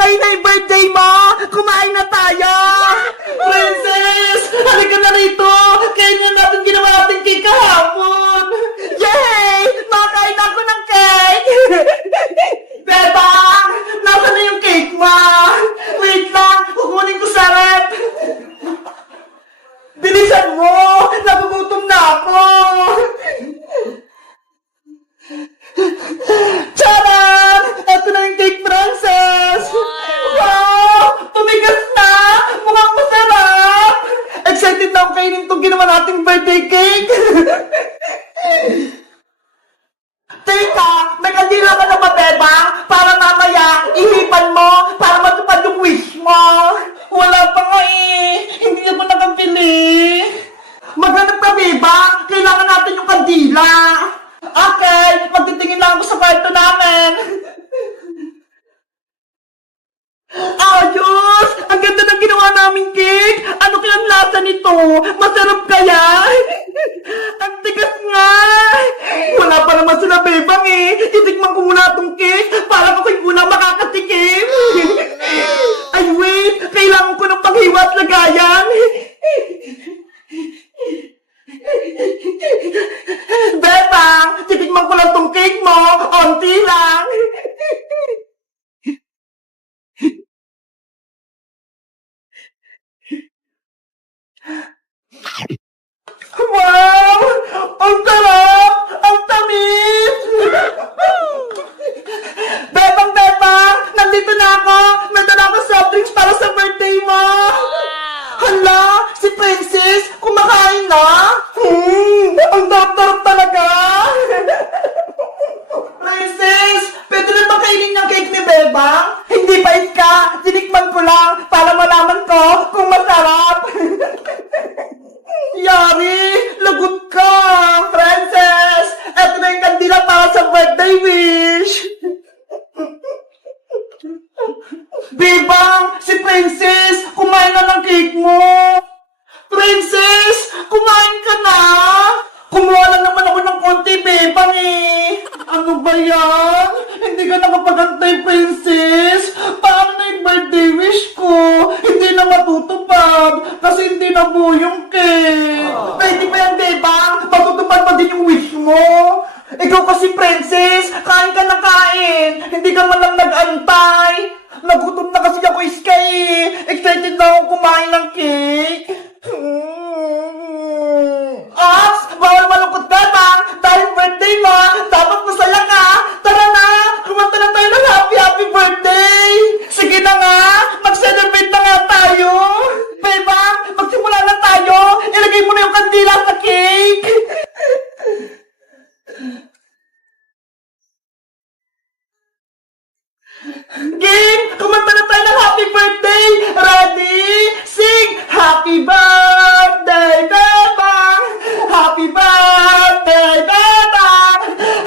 Ngayon ay birthday mo! Kumain na tayo! Princess! Halika na rito! Kailan natin ginawa natin cake kahapon! Yay! Makain ako ng cake! Bebang! Nasaan na yung cake mo? Wait lang! Kukunin ko sa rep! Bilisan mo! Nagugutom na ako! Charan! Ito na yung cake, Princess! Wow! Tumigas na! Mukhang masarap! Excited na ako kainin itong ginawa nating birthday cake! Teka! May kandila ka na ba, Bebang? Para mamaya, ihipan mo para matupad yung wish mo! Wala pa nga eh! Hindi ako nakabili! Maghanap ka, Bebang! Kailangan natin yung kandila! Okay, magtitingin lang ako sa kwarto namin. Ayos! Ang ganda ng ginawa naming cake! Ano kayang lasa nito? Masarap kaya? Ang tigas nga! Wala pa naman sila, Bebang eh! Itikman ko muna itong cake para ako'y muna makakatikim! Ay wait! Kailangan ko ng paghiwa at lagayan! Bebang! Titikman ko lang tong cake mo! Onti lang! Wow! Ang sarap! Ang tamis! Bebang! Bebang! Nandito na ako! May dala ako soft drinks para sa birthday mo! Hala! Si Princess! Kumakain na! Ang darap-darap talaga! Princess! Pwede na ba kainin yung cake ni Bebang? Hindi pait ka! Tinikman ko lang para malaman ko kung masarap! Yari! Lagot ka! Princess! Eto na yung kandila para sa birthday wish! Bebang! Si Princess! Kumain na ng cake mo! Princess! Kumain ka na! Kumuha lang naman ako ng konti, Bebang eh! Ano ba yan? Hindi ka nakapagantay, Princess! Paano na yung birthday wish ko? Hindi na matutupad kasi hindi na buo yung cake! Pwede ba yan, Bebang? Matutupad pa din yung wish mo? Ikaw kasi, Princess! Kain ka na kain! Hindi ka man lang nag-antay! Nagutom na kasi ako, Sky eh! Excited na akong kumain ng cake! Ops! Bawal malungkot ka, Bang! Dahil birthday mo, dapat masaya ka! Tara na! Kumanta na tayo ng happy birthday! Sige na nga! Mag-celebrate na nga tayo! Bebang! Magsimula na tayo! Ilagay mo na yung kandila sa cake! Game! Kumanta na tayo ng happy birthday! Ready? Sing! Happy birthday, Bebang! Happy birthday, Bebang!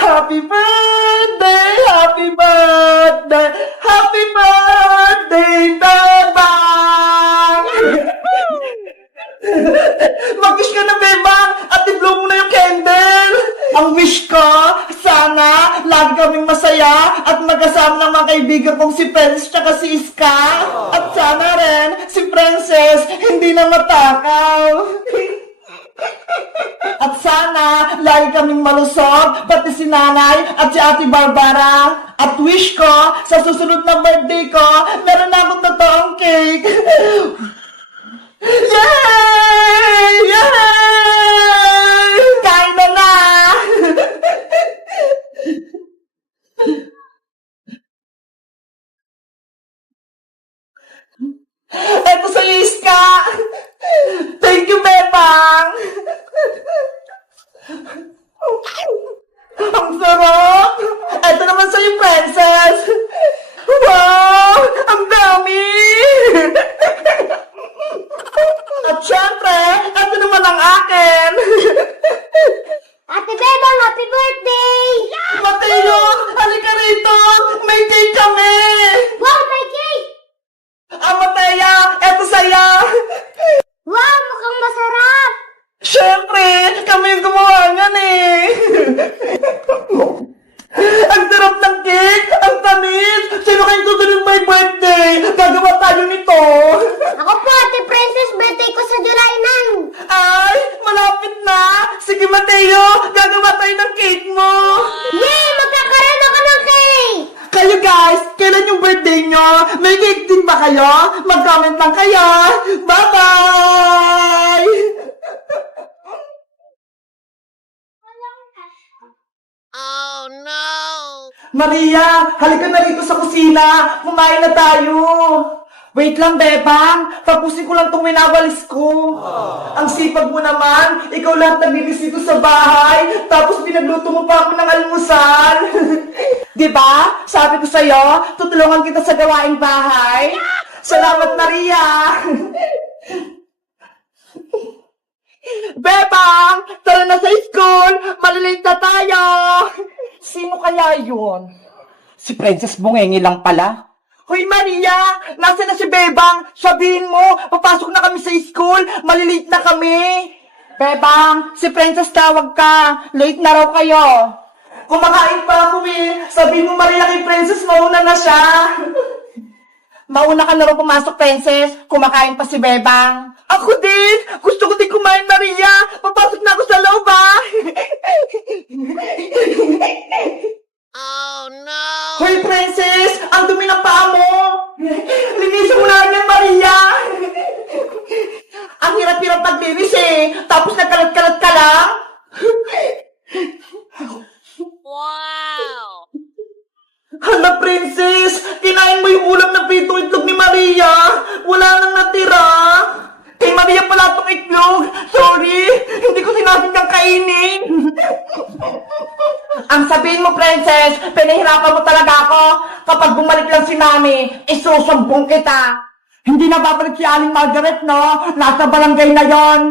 Happy birthday, happy birthday, happy birthday, Bebang! Mag-wish ka na, Bebang! At i-blow mo na yung candle! Ang wish ko, sana lagi kaming masaya at magkasama ng mga kaibigan kong si Prince tsaka si Iska. At sana rin si Princess hindi na matakaw. At sana lagi kaming malusog, pati si Nanay at si Ate Barbara. At wish ko, sa susunod na birthday ko, meron na akong totoong cake. Yay! Yay! Kain na na! Eto sa Iska! Thank you, Bebang! Ang sarap! Eto naman sa'yo, Princess! Wow! Ang dami! At syempre, eto naman ang akin! Ate Bebang, happy birthday! Mateo! Halika rito! May cake kami! Wow, may cake! Mateo! Eto sa'yo! Wow, mukhang masarap! Syempre! Kami yung gumawa niyan eh! Ang sarap ng cake! Ang tamis! inyo. May cake din ba kayo? Mag-comment lang kayo. Bye-bye! Oh no! Maria, halika na rito sa kusina. Kumain na tayo. Wait lang, Bebang. Tapusin ko lang itong winawalis ko. Ang sipag mo naman. Ikaw lahat naglinis dito sa bahay. Tapos pinagluto mo pa ako ng almusal. Diba? Sabi ko sa'yo, tutulungan kita sa gawaing bahay. Salamat, Maria. Bebang! Tara na sa school! Malilate na tayo! Sino kaya yun? Si Princess Bungengi lang pala. Hoy Maria! Nasaan na si Bebang? Sabihin mo, papasok na kami sa school, malilate na kami. Bebang, si Princess tawag ka. Late na raw kayo. Kumakain pa ako eh. Sabihin mo Maria kay Princess, mauna na siya. Mauna ka na raw pumasok, Princess. Kumakain pa si Bebang. Ako din! Gusto ko din kumain, Maria! Papasok na ako sa loob, ah! Oh no! Hoy, Princess! Ang dumi ng paa mo! Linisin mo na yan, Maria! Ang hirap-hirap paglinis eh! Tapos nagkalat-kalat ka lang! Wow! Hala, Princess! Kinain mo yung ulam na prito itlog ni Maria! Wala nang natira! Kay Maria pala itong itlog! Sorry! Hindi ko sinabing kang kainin! Ang sabihin mo, Princess, pinahirapan mo talaga ako. Kapag bumalik lang si Mami, isusumbong kita. Hindi na babalik si Aling Margaret, no? Nasa barangay na yon.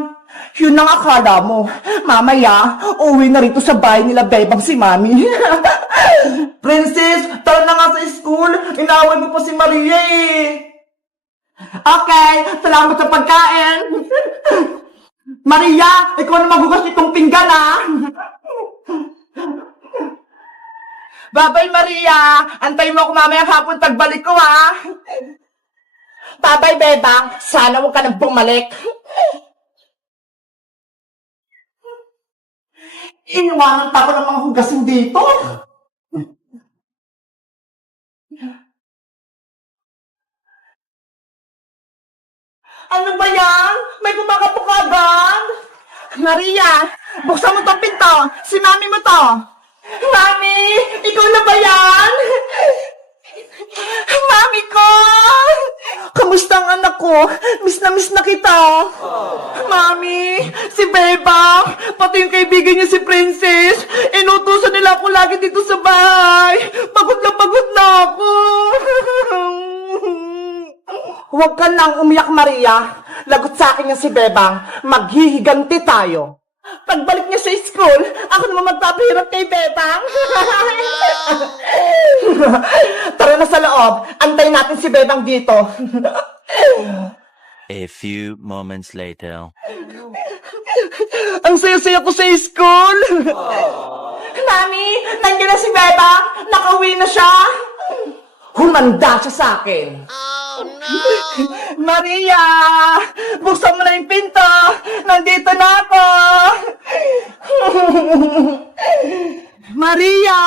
Yun ang akala mo. Mamaya, uwi na rito sa bahay nila Bebang si Mami. Princess, tara na nga sa school. Inaaway mo pa si Maria eh. Okay, salamat sa pagkain. Maria, ikaw na maghugas itong pinggan, ah. Babay, Maria. Antayin mo ako mamaya hapon pagbalik ko, ah. Babay, Bebang. Sana huwag ka nang bumalik. Iniwanan pa ako ng mga hugasin dito. Ano ba yan? May kumakatok agad? Maria, buksan mo tong pinto. Si Mami mo to. Mami, ikaw na ba yan? Mami ko! Kamusta ang anak ko? Miss na kita. Mami, si Bebang, pati yung kaibigan niya si Princess, inutusan nila ako lagi dito sa bahay. Pagod na ako. Huwag ka nang umiyak, Maria. Lagot sa akin yung si Bebang. Maghihiganti tayo. Pagbalik niya sa school, ako naman magpapahirap kay Bebang. Tara na sa loob. Antayin natin si Bebang dito. A few moments later. Ang saya-saya ko sa school. Mami, nandiyan na si Bebang. Nakauwi na siya. Humanda siya sa akin. Oh no! Maria! Buksan mo na yung pinto! Nandito na ako! Maria!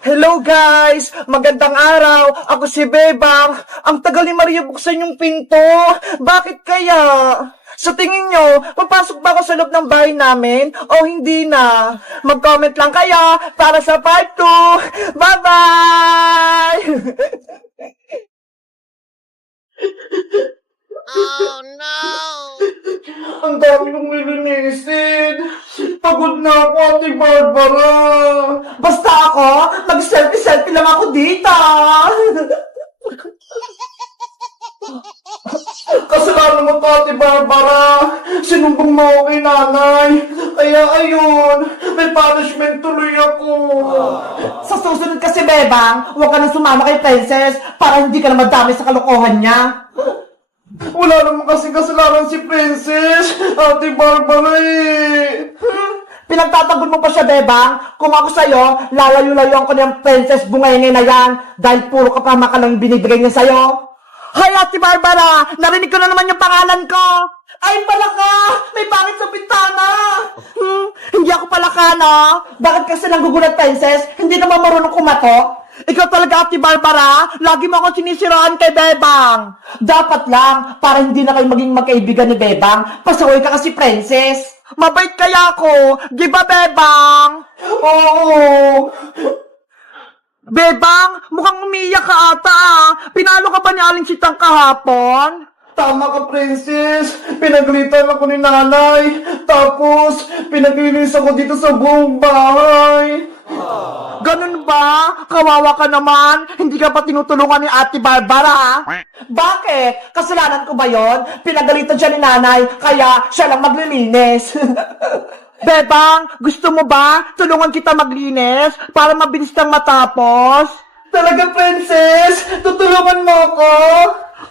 Hello guys! Magandang araw! Ako si Bebang! Ang tagal ni Maria buksan yung pinto! Bakit kaya? Sa tingin nyo, papasok ba ako sa loob ng bahay namin o hindi na? Mag-comment lang kayo para sa part 2! Bye-bye! Oh no! Ang dami kong nilinisin. Pagod na ako, Ate Barbara. Basta ako, mag-selfie-selfie lang ako dito. Kasalanan mo to, Ate Barbara. Sinumbong mo ako kay nanay. Kaya ayun, may punishment tuloy ako. Sa susunod kasi, Bebang, huwag ka nang sumama kay Princess para hindi ka na madami sa kalokohan niya. Wala naman kasing kasalanan si Princess, Ate Barbara eh. Pinagtatanggol mo pa siya, Bebang. Kung ako sa'yo, lalayo-layuan ko niyang Princess Bungengi na yan dahil puro kapama ka lang binibigay niya sa'yo. Hoy, Ate Barbara! Narinig ko na naman yung pangalan ko! Ay, palaka! May pangit sa bintana! Hindi ako palaka, no? Bakit kasi nanggugulat, princess? Hindi ka ba marunong kumatok? Ikaw talaga, Ate Barbara, lagi mo ako sinisiraan kay Bebang. Dapat lang, para hindi na kayo maging magkaibigan ni Bebang, pasaway ka kasi, princess. Mabait kaya ako, di ba, Bebang? Oo. Bebang, mukhang umiiyak ka ata ah. Pinalo ka ba ni Aling Sitang kahapon? Tama ka, princess. Pinagalitan ako ni nanay. Tapos, pinaglinis ako dito sa buong bahay. Ganun ba? Kawawa ka naman. Hindi ka pa tinutulungan ni Ate Barbara. Bakit? Kasalanan ko ba yon? Pinagalitan siya ni nanay, kaya siya lang maglilinis. Bebang, gusto mo ba tulungan kita maglinis para mabilis kang matapos? Talaga, princess? Tutulungan mo ako?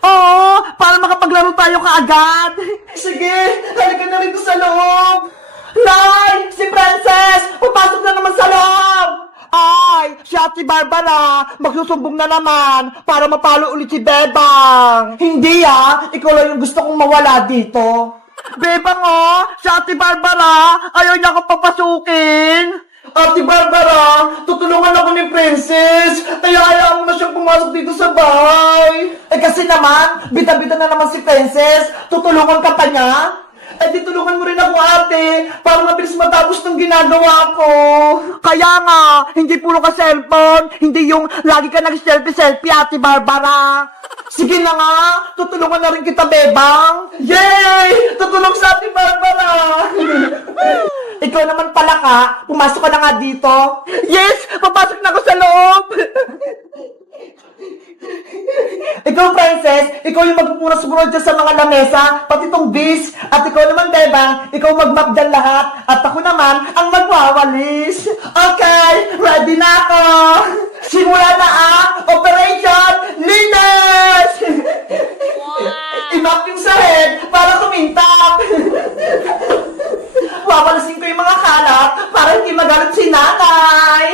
Oo, para makapaglaro tayo kaagad. Sige, halika na rito sa loob. Nay, si princess, papasok na naman sa loob. Ay, si Ate Barbara, magsusumbong na naman para mapalo ulit si Bebang. Hindi ikaw lang yung gusto kong mawala dito. Bebang si Ate Barbara, ayaw niya ako papasukin. Ate Barbara, tutulungan ako ni Princess, kaya ayaw mo na siyang pumasok dito sa bahay. Kasi naman, bita-bita na naman si Princess, tutulungan ka pa niya? Di tulungan mo rin ako, ate, para mabilis matapos ng ginagawa ko. Kaya nga, hindi puro ka cellphone, hindi yung lagi ka nag-selfie-selfie, Ate Barbara. Sige na nga, tutulungan na rin kita, Bebang. Yay! Tutulong sa Ate Barbara. Ikaw naman pala ka, pumasok ka na nga dito. Yes! Papasok na ako sa loob! Ikaw, princess, ikaw yung magpupunas-punas dyan sa mga lamesa, pati tong bis. At ikaw naman, Bebang, ikaw mag-map dyan lahat. At ako naman, ang magwawalis. Okay, ready na ako. Simula na Operation Linis! I-map yung sahig para kumintap. Wawalasin ko yung mga kalat para hindi magalit si nanay.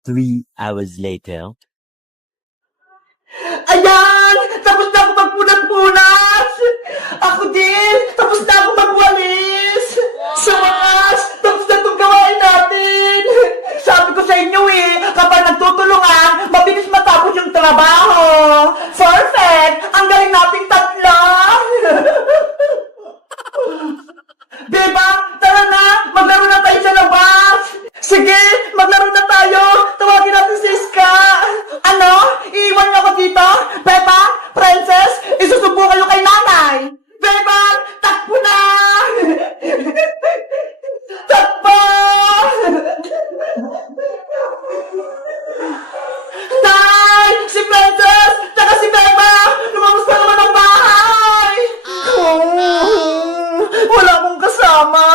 Three hours later. Ayan! Tapos na ako magpunat-punat! Ako din! Tapos na ako magwalis! Sa wakas! Tapos na itong gawain natin! Sabi ko sa inyo kapag nagtutulungan, mabilis matapos yung trabaho! Perfect! Ang galing nating tatlo! Diba? Tara na! Maglaro na tayo sa labas! Sige! Maglaro na tayo! Tawagin natin si Iska! Ano? Iiwan niyo ako dito? Beba? Princess? Isusubo kayo kay nanay! Beba! Takbo na! Takbo! Nay! Si Princess! Tsaka si Beba! Lumabas na naman ang bahay! Wala akong kasama!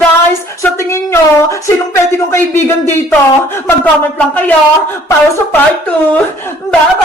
Guys, sa tingin nyo, sinong pwede kong kaibigan dito? Mag-comment lang kayo para sa part 2. Bye-bye!